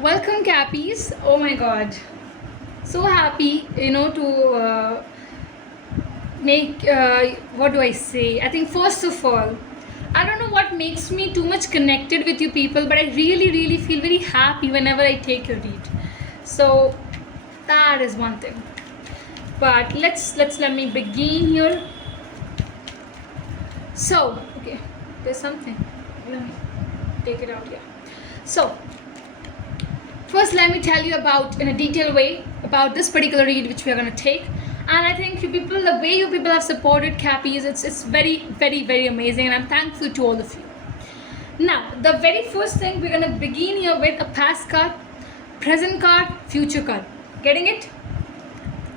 Welcome, Cappies. Oh my god. So happy, to make, what do I say? I think, first of all, I don't know what makes me too much connected with you people, but I really, really feel very happy whenever I take your read. So, that is one thing. But let me begin here. So, okay, there's something. Let me take it out here. So, first, let me tell you about, in a detailed way, about this particular read which we are going to take. And I think you people, the way you people have supported Cappies, it's very, very, very amazing, and I'm thankful to all of you. Now, the very first thing we're going to begin here with a past card, present card, future card. Getting it?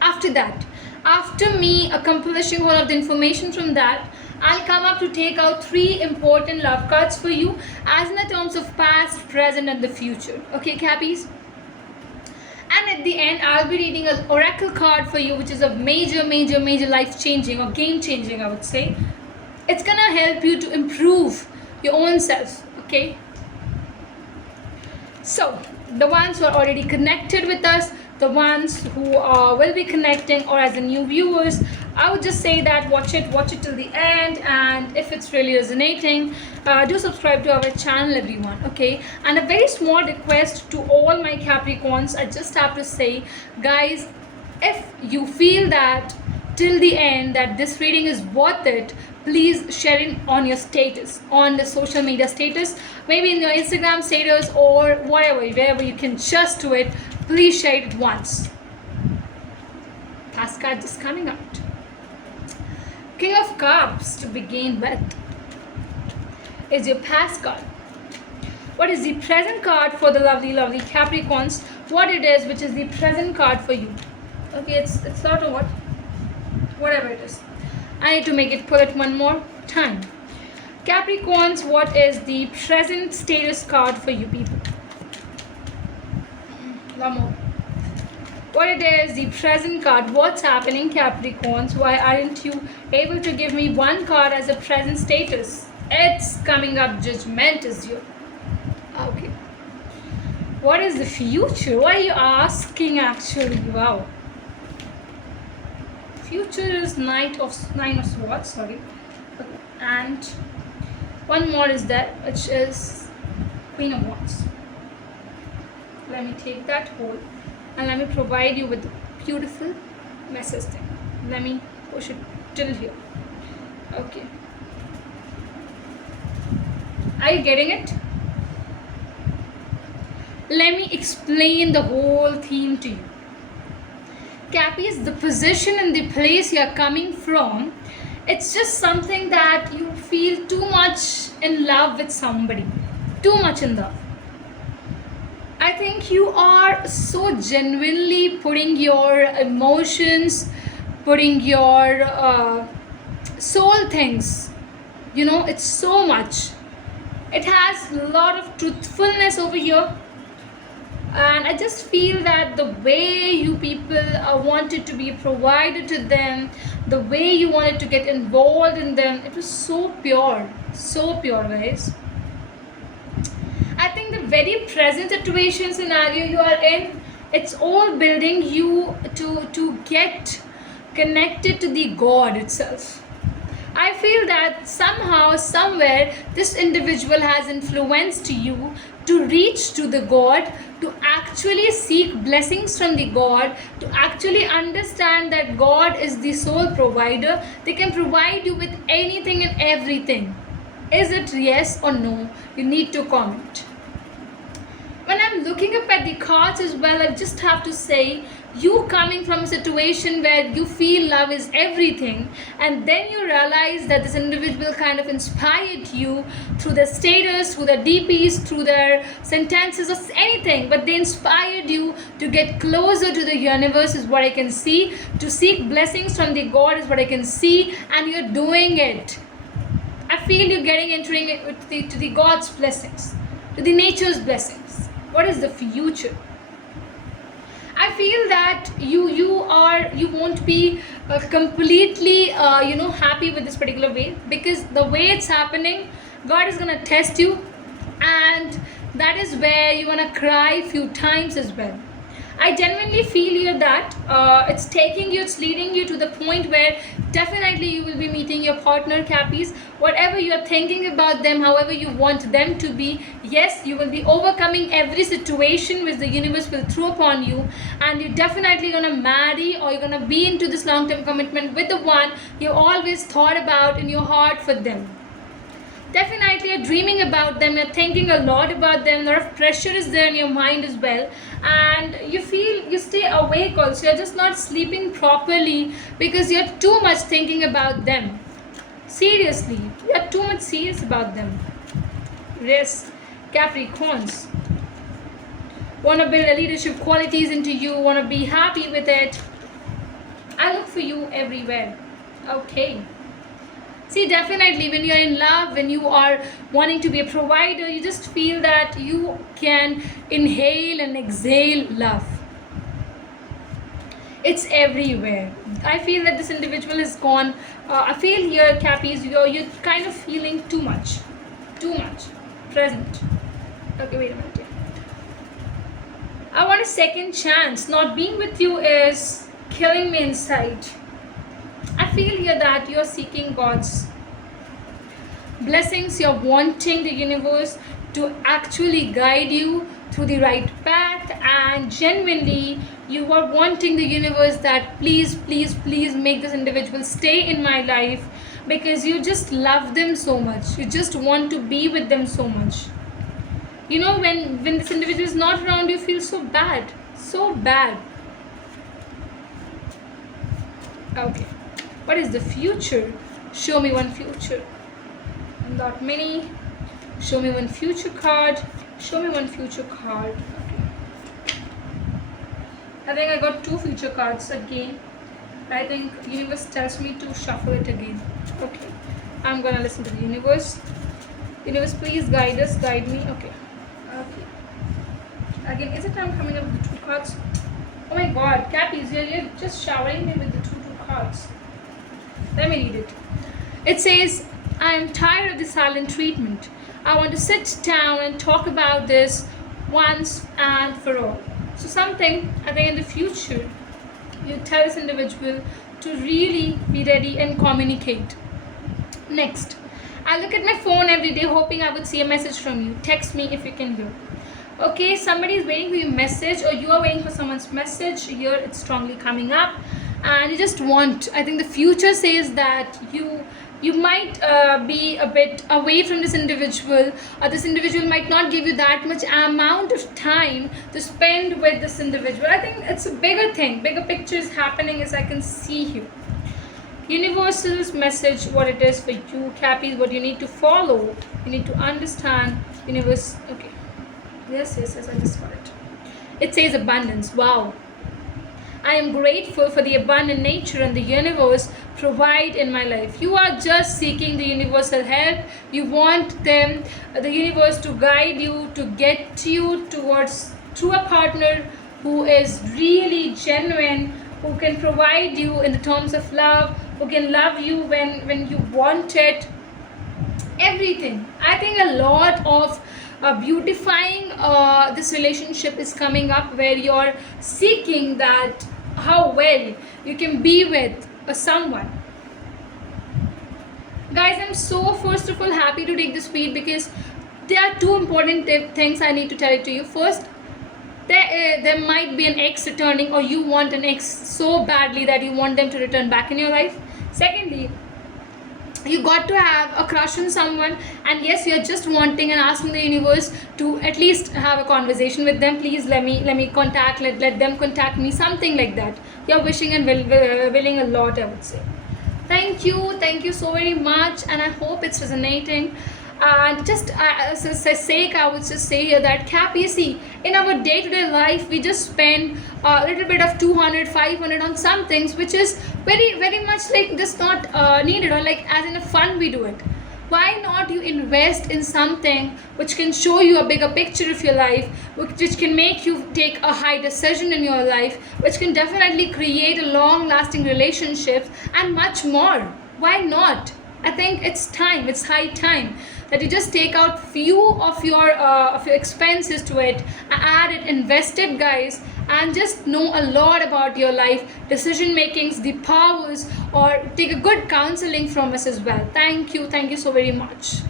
After that, after me accomplishing all of the information from that, I'll come up to take out 3 important love cards for you as in the terms of past, present, and the future. Okay, Cappies? And at the end, I'll be reading an oracle card for you, which is a major, major, major life-changing or game-changing, I would say. It's gonna help you to improve your own self, okay? So, the ones who are already connected with us, the ones who will be connecting, or as the new viewers, I would just say that watch it till the end, and if it's really resonating, do subscribe to our channel, everyone, okay? And a very small request to all my Capricorns, I just have to say, guys, if you feel that till the end that this reading is worth it, please share it on your status, on the social media status, maybe in your Instagram status or whatever, wherever you can just do it. Please share it once. Past card is coming out. King of Cups to begin with is your past card. What is the present card for the lovely, lovely Capricorns? What it is, which is the present card for you? Okay, it's sort of whatever it is. I need to make it, pull it one more time. Capricorns, what is the present status card for you people? One more. What it is, the present card. What's happening, Capricorns? Why aren't you able to give me one card as a present status? It's coming up. Judgment is here. Okay. What is the future? Why are you asking, actually? Wow. Future is Nine of Swords, sorry. Okay. And one more is there, which is Queen of Wands. Let me take that whole and let me provide you with a beautiful message thing. Let me push it till here. Okay. Are you getting it? Let me explain the whole theme to you. Cappies, the position and the place you are coming from, it's just something that you feel too much in love with somebody. Too much in love. I think you are so genuinely putting your emotions, putting your soul things. It's so much. It has a lot of truthfulness over here. And I just feel that the way you people wanted to be provided to them, the way you wanted to get involved in them, it was so pure, guys. I think the very present situation scenario you are in, it's all building you to get connected to the God itself. I feel that somehow, somewhere, this individual has influenced you to reach to the God, to actually seek blessings from the God, to actually understand that God is the sole provider. They can provide you with anything and everything. Is it yes or no? You need to comment. When I'm looking up at the cards as well, I just have to say, you coming from a situation where you feel love is everything, and then you realize that this individual kind of inspired you through their status, through their DPs, through their sentences, or anything, but they inspired you to get closer to the universe is what I can see, to seek blessings from the God is what I can see, and you're doing it. I feel you're entering it to the God's blessings, to the nature's blessings. What is the future? I feel that you won't be completely happy with this particular way, because the way it's happening, God is gonna test you, and that is where you want to cry few times as well. I genuinely feel here that it's leading you to the point where definitely you will be meeting your partner, Cappies. Whatever you are thinking about them, however you want them to be, yes, you will be overcoming every situation which the universe will throw upon you, and you're definitely gonna marry, or you're gonna be into this long-term commitment with the one you always thought about in your heart for them. Definitely you're dreaming about them, you're thinking a lot about them, a lot of pressure is there in your mind as well, and you feel you stay awake also, you're just not sleeping properly because you're too much thinking about them. Seriously, you're too much serious about them. Yes, Capricorns want to build a leadership qualities into you, want to be happy with it. I look for you everywhere. Okay. See, definitely when you're in love, when you are wanting to be a provider, you just feel that you can inhale and exhale love. It's everywhere. I feel that this individual is gone. I feel here, Cappies, you're kind of feeling too much present. Okay, wait a minute. I want a second chance. Not being with you is killing me inside. I feel here that you're seeking God's blessings, you're wanting the universe to actually guide you through the right path, and genuinely you are wanting the universe that please make this individual stay in my life, because you just love them so much, you just want to be with them so much. You know, when this individual is not around, you feel so bad. Okay, what is the future? Show me one future. Not many. Show me one future card. Okay. I think I got two future cards again. I think universe tells me to shuffle it again. Okay, I'm gonna listen to the universe. Universe, please guide us, guide me. Okay. Again, is it time coming up with the two cards? Oh my god, Cappies, you're just showering me with the two cards. Let me read it. It says, I am tired of the silent treatment. I want to sit down and talk about this once and for all. So something, I think in the future, you tell this individual to really be ready and communicate. Next, I look at my phone every day hoping I would see a message from you. Text me if you can hear. Okay, somebody is waiting for your message, or you are waiting for someone's message. Here it's strongly coming up, and you just want, I think the future says that you might be a bit away from this individual, or this individual might not give you that much amount of time to spend with this individual. I think it's a bigger thing, bigger picture is happening, as I can see here. Universal's message, what it is for you, Cappies, what you need to follow, you need to understand. Universe, okay, yes, I just got it. It says abundance. Wow, I am grateful for the abundant nature and the universe provide in my life. You are just seeking the universal help. You want the universe to guide you, to get you to a partner who is really genuine, who can provide you in the terms of love, who can love you when you want it. Everything. I think a lot of beautifying this relationship is coming up, where you're seeking that how well you can be with someone. Guys, I'm so first of all happy to take this feed, because there are two important things I need to tell it to you. First, there might be an ex returning, or you want an ex so badly that you want them to return back in your life. Secondly, you got to have a crush on someone, and yes, you're just wanting and asking the universe to at least have a conversation with them. Please let them contact me, something like that. You're wishing and willing a lot, I would say. Thank you so very much, and I hope it's resonating. And just as a sake, I would just say here that see, in our day-to-day life, we just spend a little bit of 200, 500 on some things, which is very, very much like just not needed, or like as in a fun we do it. Why not you invest in something which can show you a bigger picture of your life, which can make you take a high decision in your life, which can definitely create a long-lasting relationship and much more. Why not? I think it's time, it's high time. that you just take out few of your expenses to it, add it, invest it, guys, and just know a lot about your life decision makings, the powers, or take a good counseling from us as well. Thank you so very much.